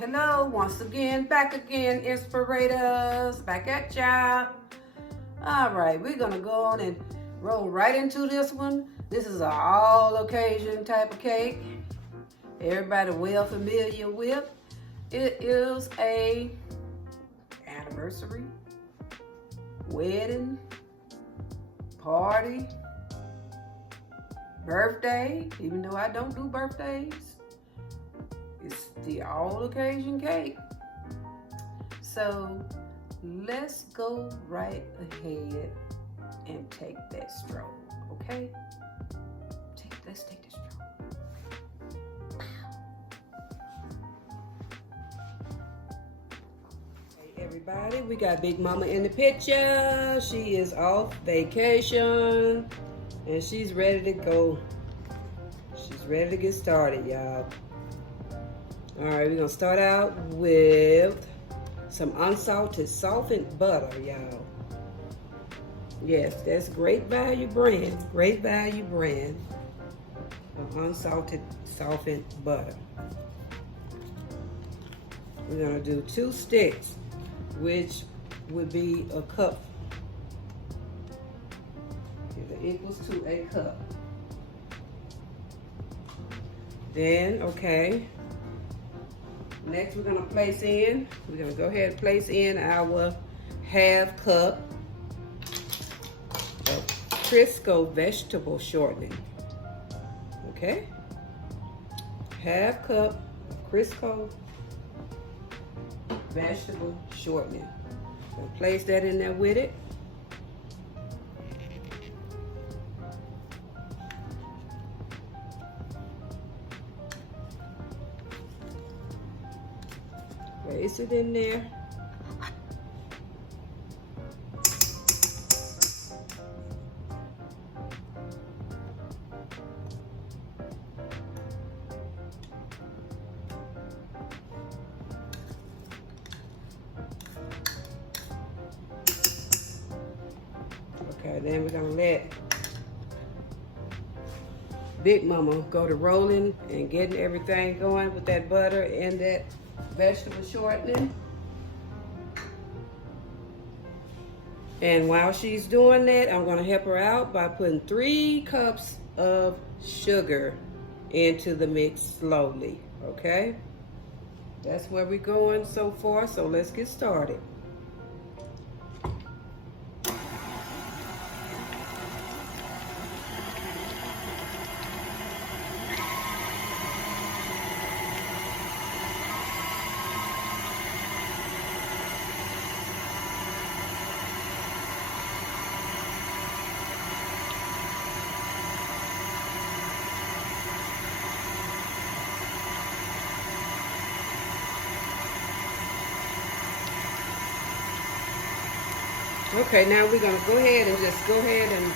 Hello, once again, back again, Inspirators, back at y'all. All right, we're gonna go on and roll right into this one. This is an all occasion type of cake. Everybody well familiar with. It is a anniversary, wedding, party, birthday, even though I don't do birthdays. It's the all occasion cake. So let's go right ahead and take that stroll, okay? Let's take this stroll. Hey everybody, we got Big Mama in the picture. She is off vacation and she's ready to go. She's ready to get started, y'all. All right, we're gonna start out with some unsalted softened butter, y'all. Yes, that's Great Value brand of unsalted softened butter. We're gonna do 2 sticks, which would be a cup. It equals to a cup. Then, okay. Next, we're gonna go ahead and place in our ½ cup of Crisco vegetable shortening. Okay? ½ cup of Crisco vegetable shortening. So place that in there with it. Place it in there. Okay, then we're gonna let Big Mama go to rolling and getting everything going with that butter and that vegetable shortening. And while she's doing that, I'm gonna help her out by putting 3 cups of sugar into the mix slowly, okay? That's where we're going so far, so let's get started. Okay, now we're gonna go ahead and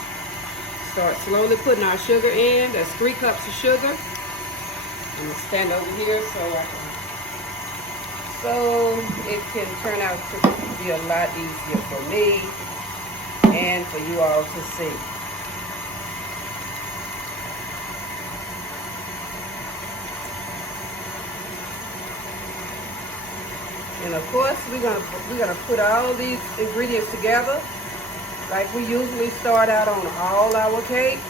start slowly putting our sugar in. That's 3 cups of sugar. I'm gonna stand over here so it can turn out to be a lot easier for me and for you all to see. And of course, we're gonna put all these ingredients together like we usually start out on all our cakes.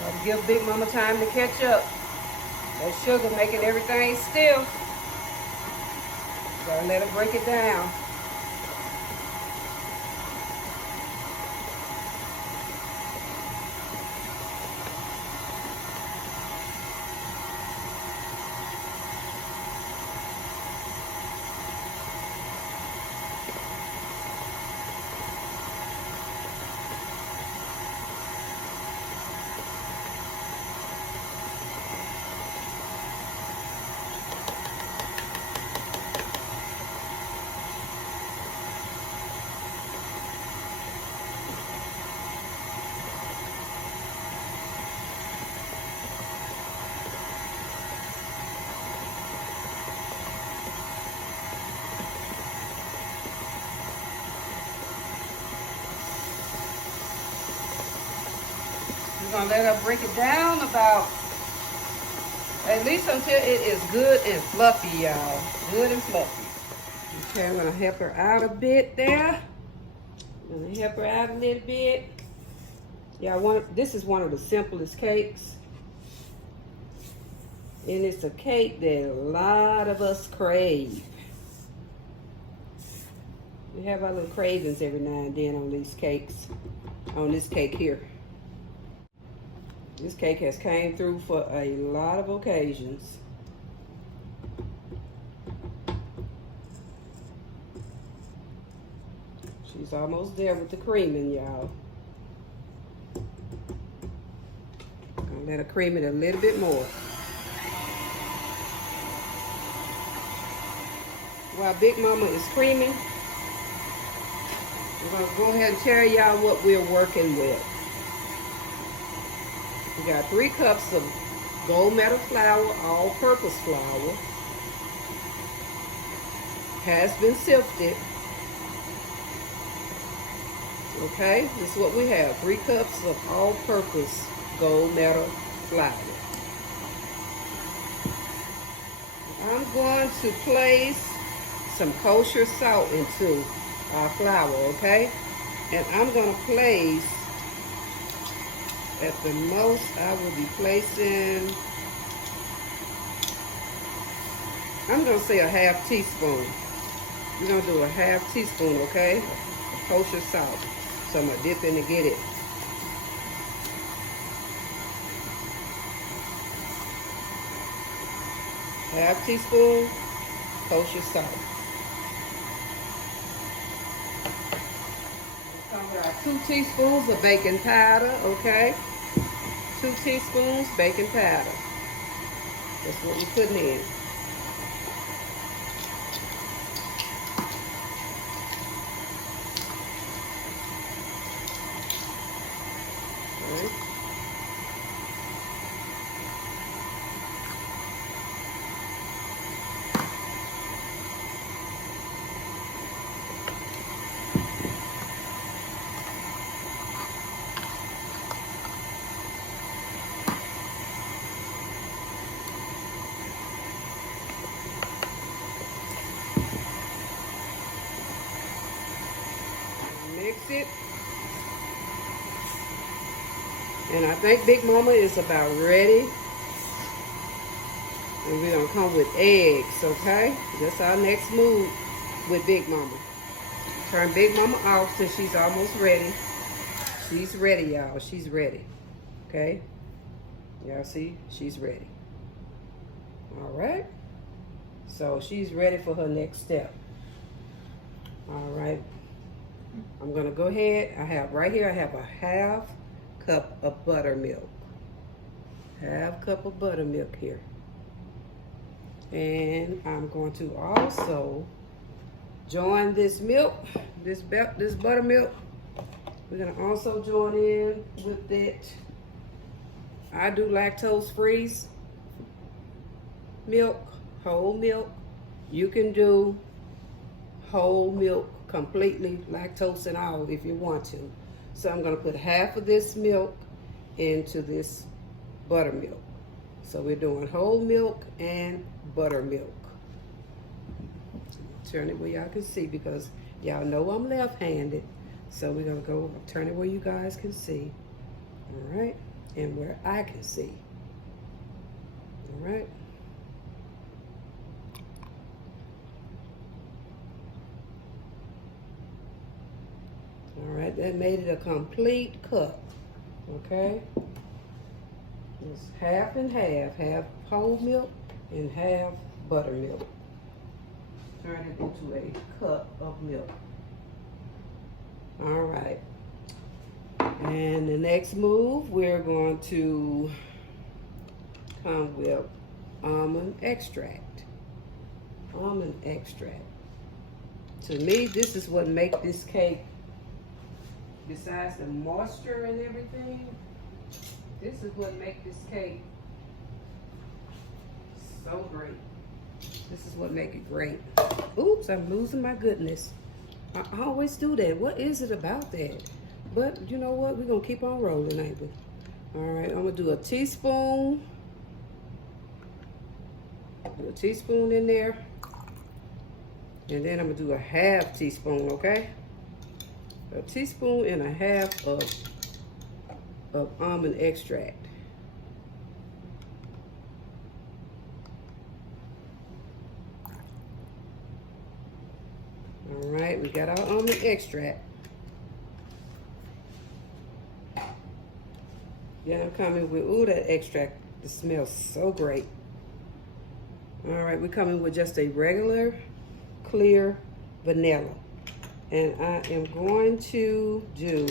Gotta give Big Mama time to catch up. That sugar making everything stiff. Gotta let her break it down. gonna let her break it down about, at least until it is good and fluffy, y'all. Good and fluffy. Okay, I'm gonna help her out a bit there. I'm gonna help her out a little bit. Y'all, this is one of the simplest cakes. And it's a cake that a lot of us crave. We have our little cravings every now and then on these cakes. On this cake here. This cake has came through for a lot of occasions. She's almost there with the creaming, y'all. Gonna let her cream it a little bit more. While Big Mama is creaming, we're gonna go ahead and tell y'all what we're working with. We got 3 cups of gold medal flour, all-purpose flour. Has been sifted. Okay, this is what we have. 3 cups of all-purpose gold medal flour. I'm going to place some kosher salt into our flour, okay? And I'm going to place, at the most, I will be placing, I'm going to say a half teaspoon. We're going to do a half teaspoon, okay? Of kosher salt. So I'm going to dip in to get it. Half teaspoon kosher salt. Come with our 2 teaspoons of baking powder, okay? 2 teaspoons baking powder. That's what we're putting in. Mix it. And I think Big Mama is about ready. And we're gonna come with eggs, okay? That's our next move with Big Mama. Turn Big Mama off since she's almost ready. She's ready, y'all. She's ready. Okay? Y'all see? She's ready. All right? So she's ready for her next step. All right. I'm gonna go ahead. I have right here, I have a half cup of buttermilk. Half cup of buttermilk here. And I'm going to also join this milk, this buttermilk. We're gonna also join in with it. I do lactose free milk, whole milk. You can do whole milk completely, lactose and all, if you want to. So I'm gonna put half of this milk into this buttermilk. So we're doing whole milk and buttermilk. Turn it where y'all can see because y'all know I'm left-handed. So we're gonna go turn it where you guys can see. All right, and where I can see. All right. All right, that made it a complete cup, okay? It's half and half whole milk and half buttermilk. Turn it into a cup of milk. All right. And the next move, we're going to come with almond extract. Almond extract. To me, this is what makes this cake, besides the moisture and everything, this is what makes this cake so great. This is what makes it great. Oops, I'm losing my goodness. I always do that. What is it about that? But you know what? We're going to keep on rolling, ain't we? All right, I'm gonna do a teaspoon. Put a teaspoon in there. And then I'm gonna do a half teaspoon, okay? A teaspoon and a half of almond extract. All right, we got our almond extract. Then I'm coming with, ooh, that extract, it smells so great. All right, we're coming with just a regular clear vanilla. And I am going to do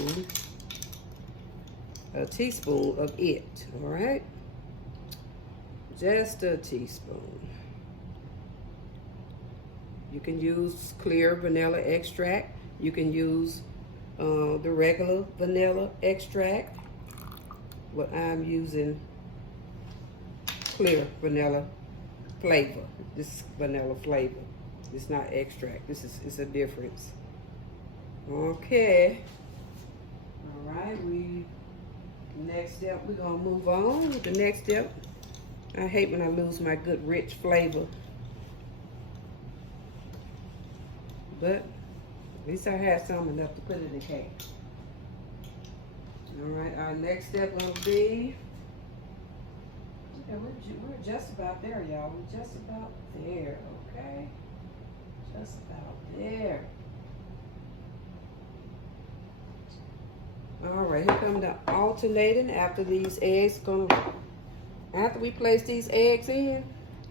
a teaspoon of it, all right? Just a teaspoon. You can use clear vanilla extract. You can use the regular vanilla extract. But I'm using clear vanilla flavor. This is vanilla flavor. It's not extract. It's a difference. Okay. All right. Next step, we're gonna move on with the next step. I hate when I lose my good rich flavor. But at least I had some enough to put in the cake. All right, our next step gonna be, okay, we're just about there, y'all. We're just about there, okay? Just about there. All right, here comes the alternating after these eggs. After we place these eggs in,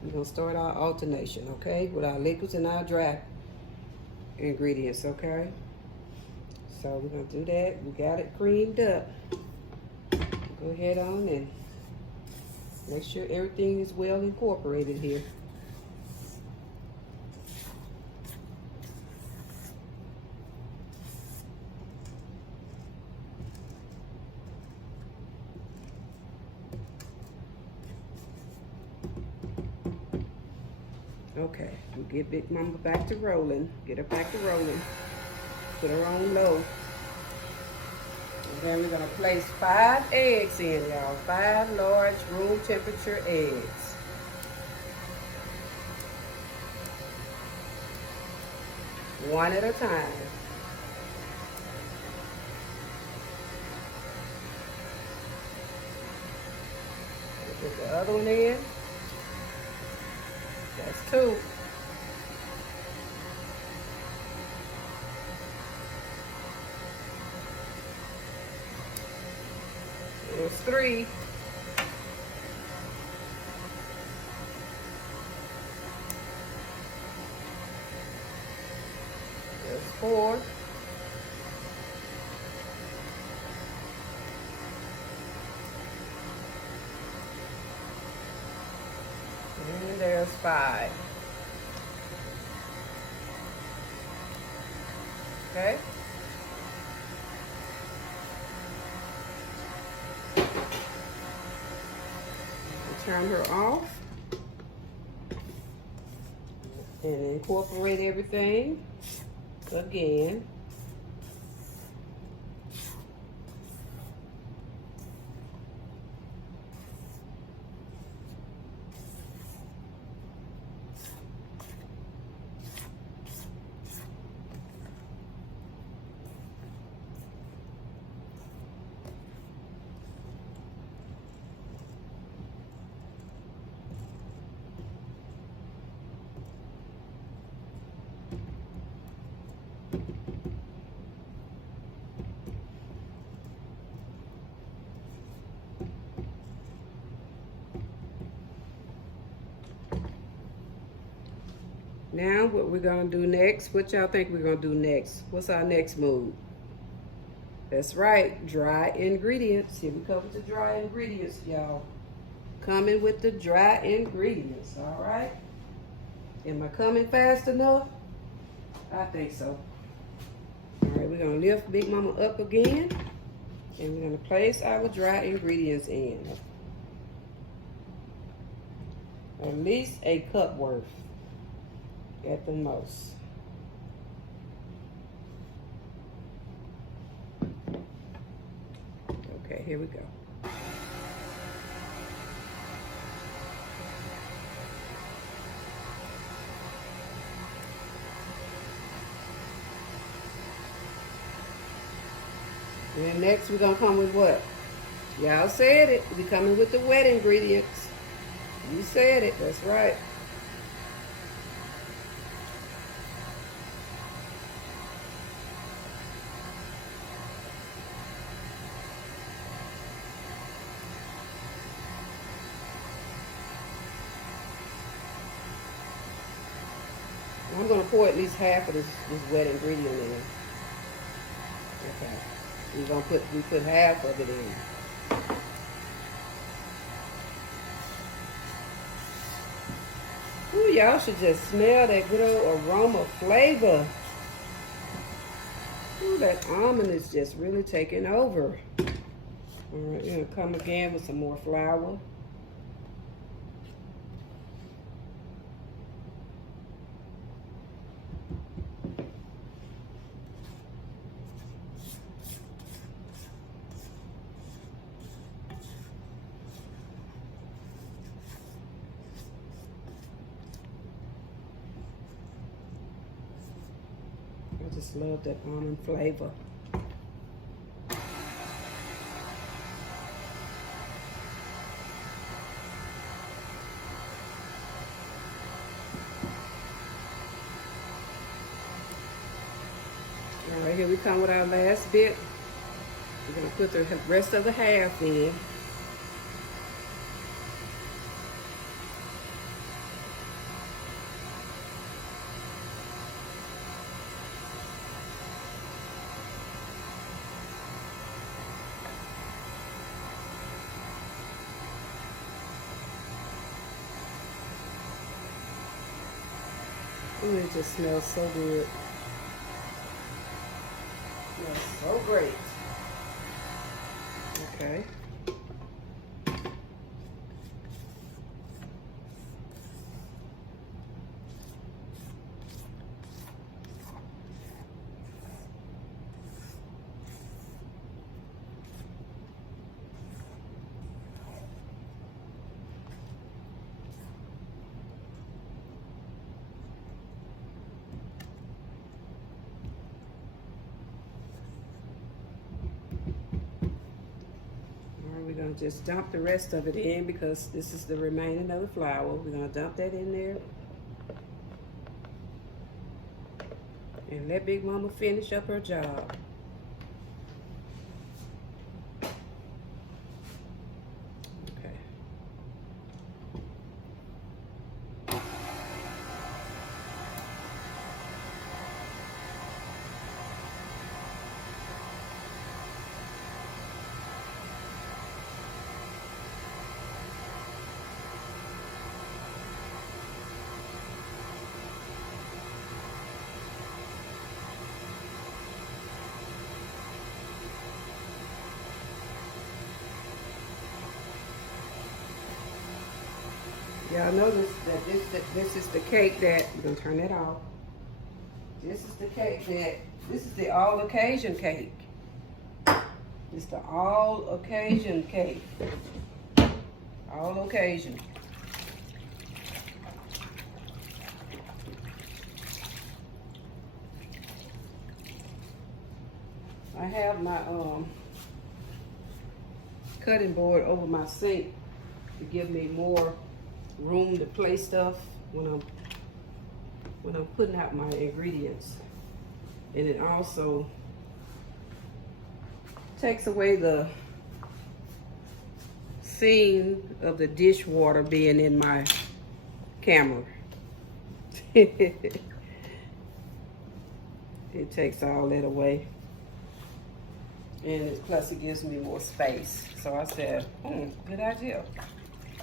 we're gonna start our alternation, okay? With our liquids and our dry ingredients, okay? So we're gonna do that. We got it creamed up. Go ahead on and make sure everything is well incorporated here. Okay, we get Big Mama back to rolling. Get her back to rolling. Put her on low. And then we're gonna place 5 eggs in, y'all. 5 large room temperature eggs. One at a time. Put the other one in. That's 2. There's 3. There's 4. And there's 5. Okay. Turn her off and incorporate everything again. Now what we're gonna do next, what y'all think we're gonna do next? What's our next move? That's right, dry ingredients. Here we come with the dry ingredients, y'all. Coming with the dry ingredients, all right? Am I coming fast enough? I think so. All right, we're gonna lift Big Mama up again, and we're gonna place our dry ingredients in. At least a cup worth at the most. Okay, here we go. And next we're gonna come with what? Y'all said it. We coming with the wet ingredients. You said it. That's right. I'm gonna pour at least half of this wet ingredient in. Okay. We put half of it in. Ooh, y'all should just smell that good old aroma flavor. Ooh, that almond is just really taking over. All right, we're gonna come again with some more flour. I just love that almond flavor. All right, here we come with our last bit. We're gonna put the rest of the half in. Ooh, it just smells so good. Smells so great. Okay. We're going to just dump the rest of it in because this is the remaining of the flour. We're going to dump that in there. And let Big Mama finish up her job. Okay. Y'all notice that this is the cake that, I'm gonna turn that off. This is the cake that, this is the all occasion cake. It's the all occasion cake. All occasion. I have my cutting board over my sink to give me more room to place stuff when I'm putting out my ingredients. And it also takes away the scene of the dishwater being in my camera. It takes all that away. And plus it gives me more space. So I said, good idea.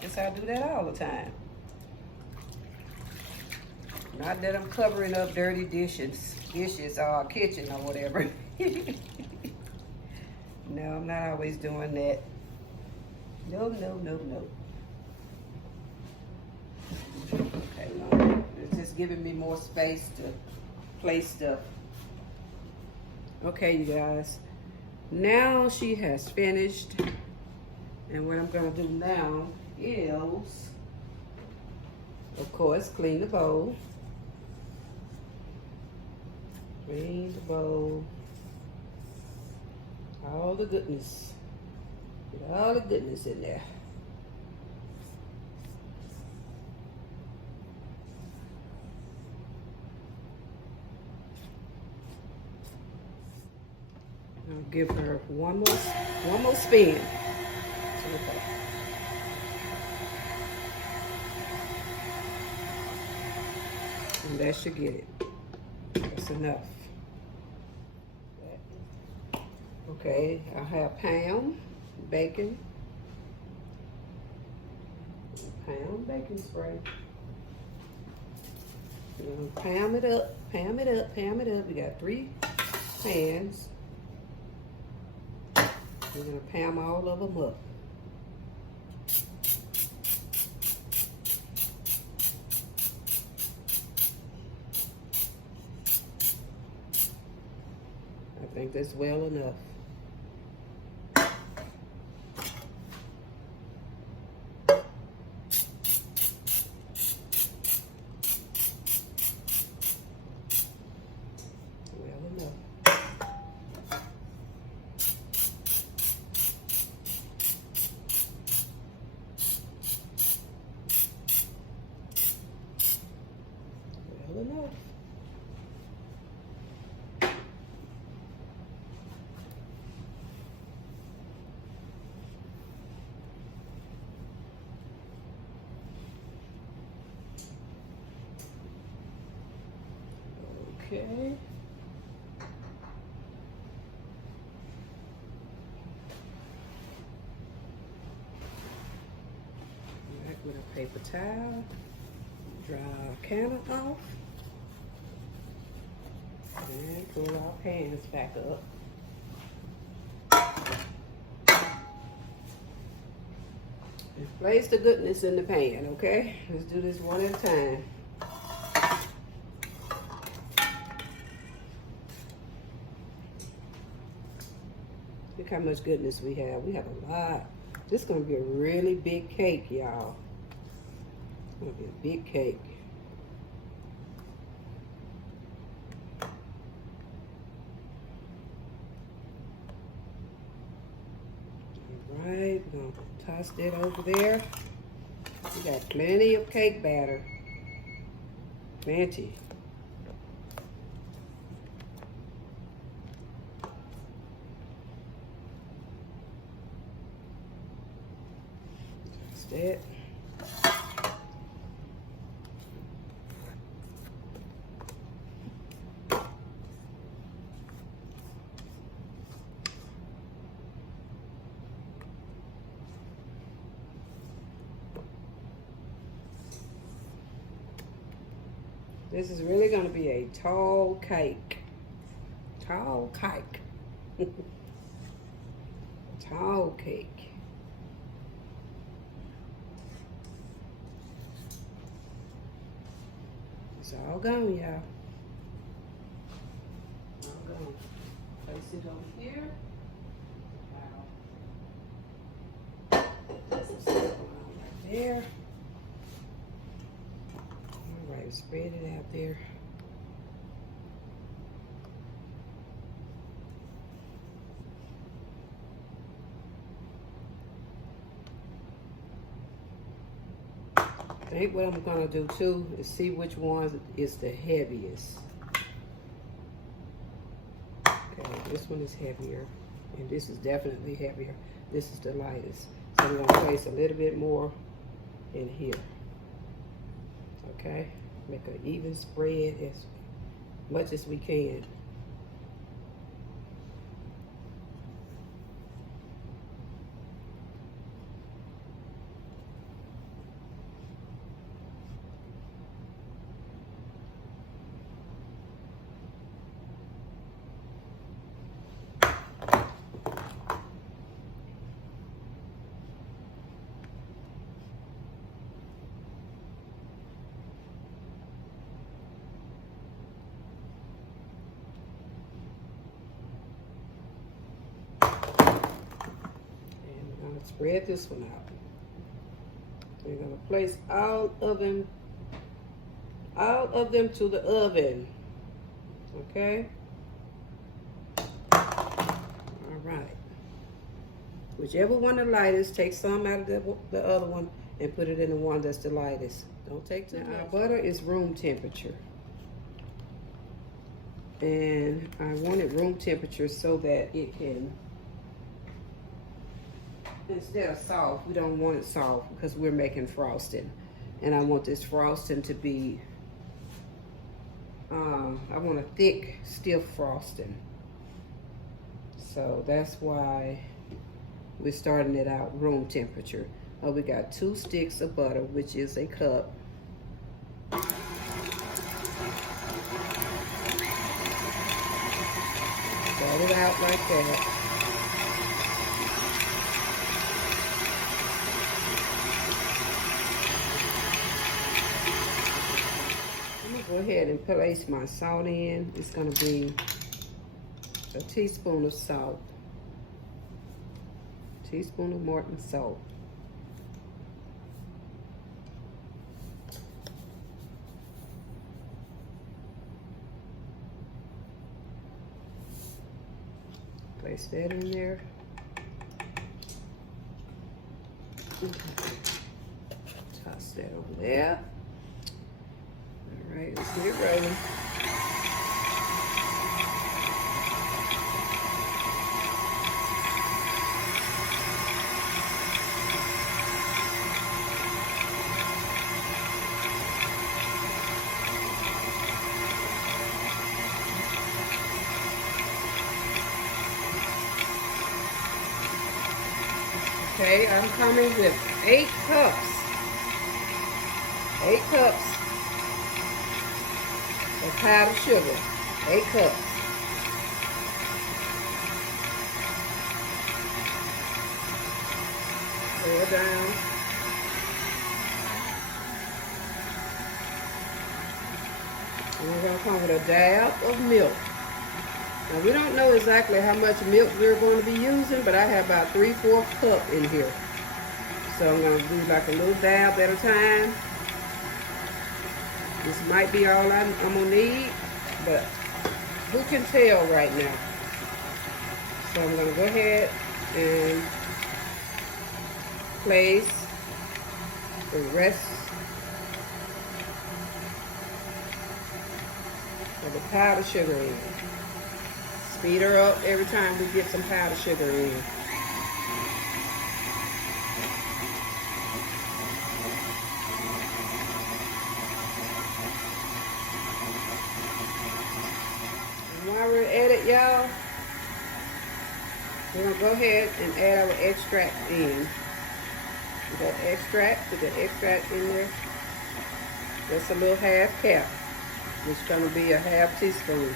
Guess I do that all the time. Not that I'm covering up dirty dishes or kitchen or whatever. No, I'm not always doing that. No, no, no, no. Okay, no. It's just giving me more space to place stuff. Okay, you guys. Now she has finished. And what I'm gonna do now is, of course, clean the bowl. Clean the bowl. All the goodness. Get all the goodness in there. I'll give her one more spin. Okay. And that should get it. That's enough. Okay, I have pound bacon. Pound bacon spray. We're gonna pound it up, pound it up, pound it up. We got 3 pans. We're gonna pound all of them up. I think that's well enough. Enough. Okay. Back with a paper towel. Dry our counter off. And pull our pans back up. And place the goodness in the pan, okay? Let's do this one at a time. Look how much goodness we have. We have a lot. This is going to be a really big cake, y'all. It's going to be a big cake. Right, we're gonna toss that over there. We got plenty of cake batter. Plenty. Toss that. This is really going to be a tall cake. Tall cake. Tall cake. It's all gone, y'all. All gone. Place it over here. Put some stuff right there. Spread it out there. I think what I'm gonna do too is see which one is the heaviest. Okay, this one is heavier, and this is definitely heavier. This is the lightest. So I'm gonna place a little bit more in here. Okay. Make an even spread as much as we can. Spread this one out. We're gonna place all of them to the oven. Okay. All right. Whichever one the lightest, take some out of the other one and put it in the one that's the lightest. Don't take too much. Our butter is room temperature. And I want it room temperature so that it can, instead of soft, we don't want it soft because we're making frosting. And I want this frosting to be, I want a thick, stiff frosting. So that's why we're starting it out room temperature. We got 2 sticks of butter, which is a cup. Start it out like that. I'm gonna go ahead and place my salt in. It's gonna be a teaspoon of salt. Teaspoon of Morton salt. Place that in there. Okay. Toss that over there. All right, let's get it rolling. Okay, I'm coming with 8 cups. 8 cups of powdered sugar. 8 cups. Pour down. And we're going to come with a dab of milk. Now, we don't know exactly how much milk we're going to be using, but I have about 3/4 cup in here. So I'm going to do like a little dab at a time. This might be all I'm going to need, but who can tell right now? So I'm going to go ahead and place the rest of the powdered sugar in. Speed her up every time we get some powdered sugar in. And while we're at it, y'all, we're going to go ahead and add our extract in. We got extract, put the extract in there. Just a little half cap, which is going to be a half teaspoon.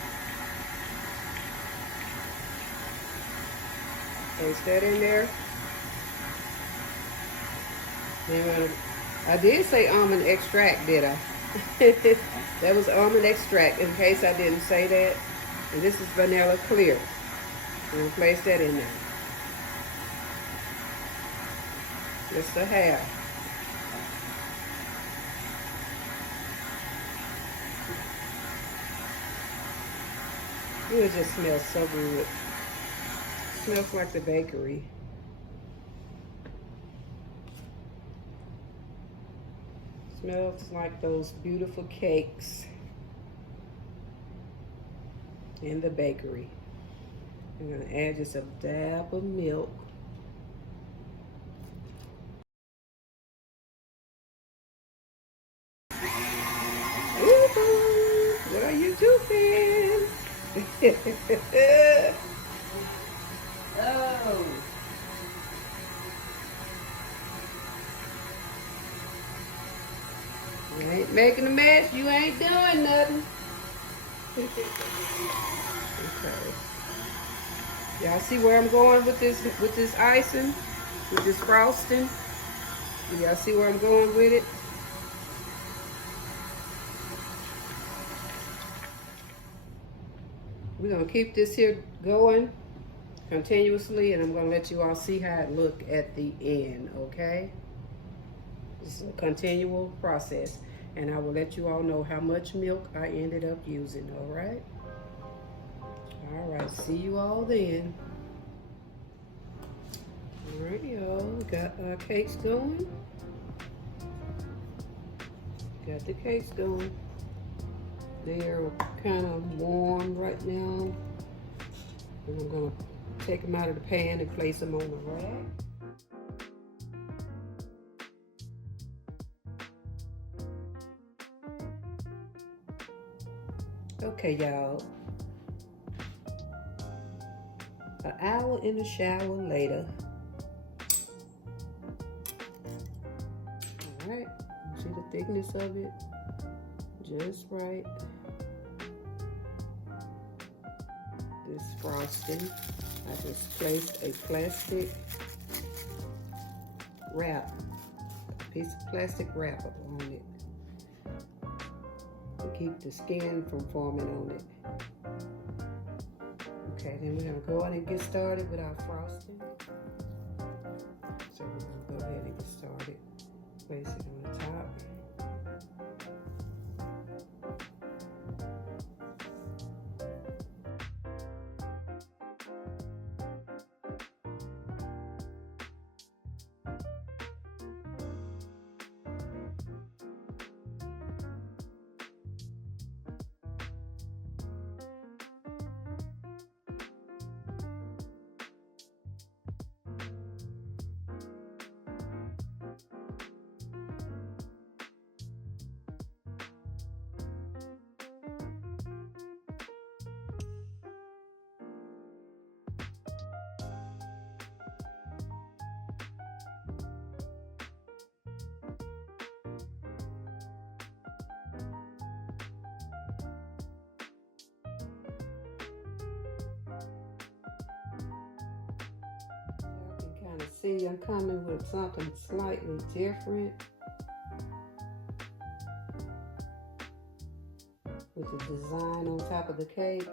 Place that in there. And I did say almond extract, did I? That was almond extract, in case I didn't say that. And this is vanilla clear. I'm going to place that in there. Just a half. It just smells so good. Smells like the bakery. Smells like those beautiful cakes in the bakery. I'm going to add just a dab of milk. Woo-hoo! What are you doing? Oh. You ain't making a mess, you ain't doing nothing. Okay. Y'all see where I'm going with this icing? With this frosting? Do y'all see where I'm going with it? We're gonna keep this here going continuously, and I'm going to let you all see how it look at the end, okay? It's a continual process, and I will let you all know how much milk I ended up using, all right? All right, see you all then. Alright, y'all, we got our cakes going. Got the cakes going. They are kind of warm right now. And I'm gonna take them out of the pan and place them on the rack. Okay, y'all. An hour in the shower later. Alright, see the thickness of it? Just right. This frosting, I just placed a plastic wrap, a piece of plastic wrap on it to keep the skin from forming on it. Okay, then we're gonna go ahead and get started with our frosting. So we're gonna go ahead and get started. Place it on the top. See, I'm coming with something slightly different with the design on top of the cake.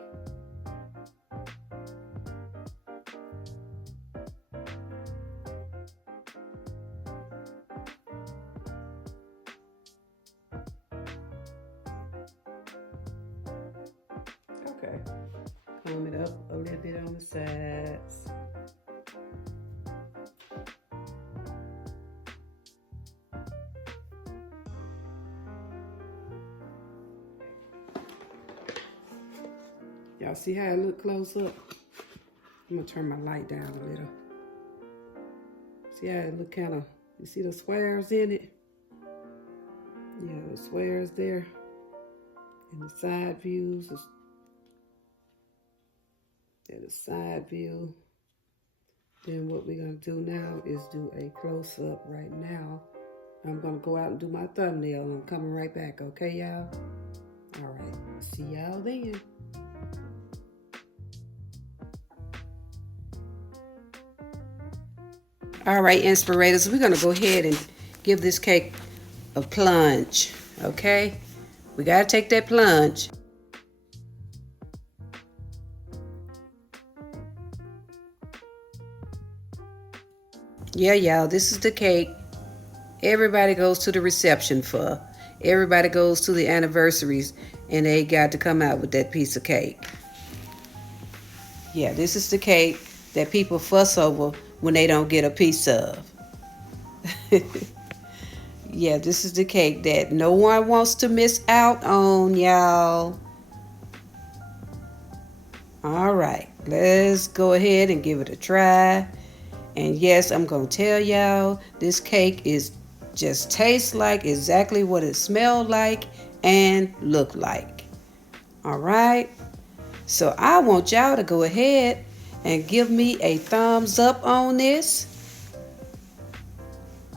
Okay, comb it up a little bit on the sides. Y'all see how it look close up? I'm gonna turn my light down a little. See how it look kind of, you see the squares in it? Yeah, the squares there. And the side views. The side view. Then what we're gonna do now is do a close up right now. I'm gonna go out and do my thumbnail and I'm coming right back, okay y'all? All right, see y'all then. All right, inspirators, we're gonna go ahead and give this cake a plunge, okay? We gotta take that plunge. Yeah, y'all, this is the cake everybody goes to the reception for. Everybody goes to the anniversaries and they got to come out with that piece of cake. Yeah, this is the cake that people fuss over when they don't get a piece of. Yeah, this is the cake that no one wants to miss out on, y'all. All right, let's go ahead and give it a try. And yes, I'm gonna tell y'all, this cake is just tastes like exactly what it smelled like and looked like. All right, so I want y'all to go ahead and give me a thumbs up on this,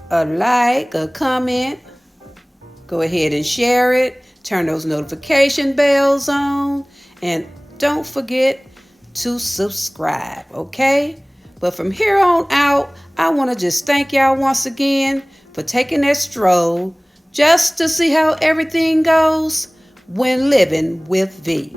a like, a comment. Go ahead and share it. Turn those notification bells on. And don't forget to subscribe, okay? But from here on out, I want to just thank y'all once again for taking that stroll just to see how everything goes when living with V.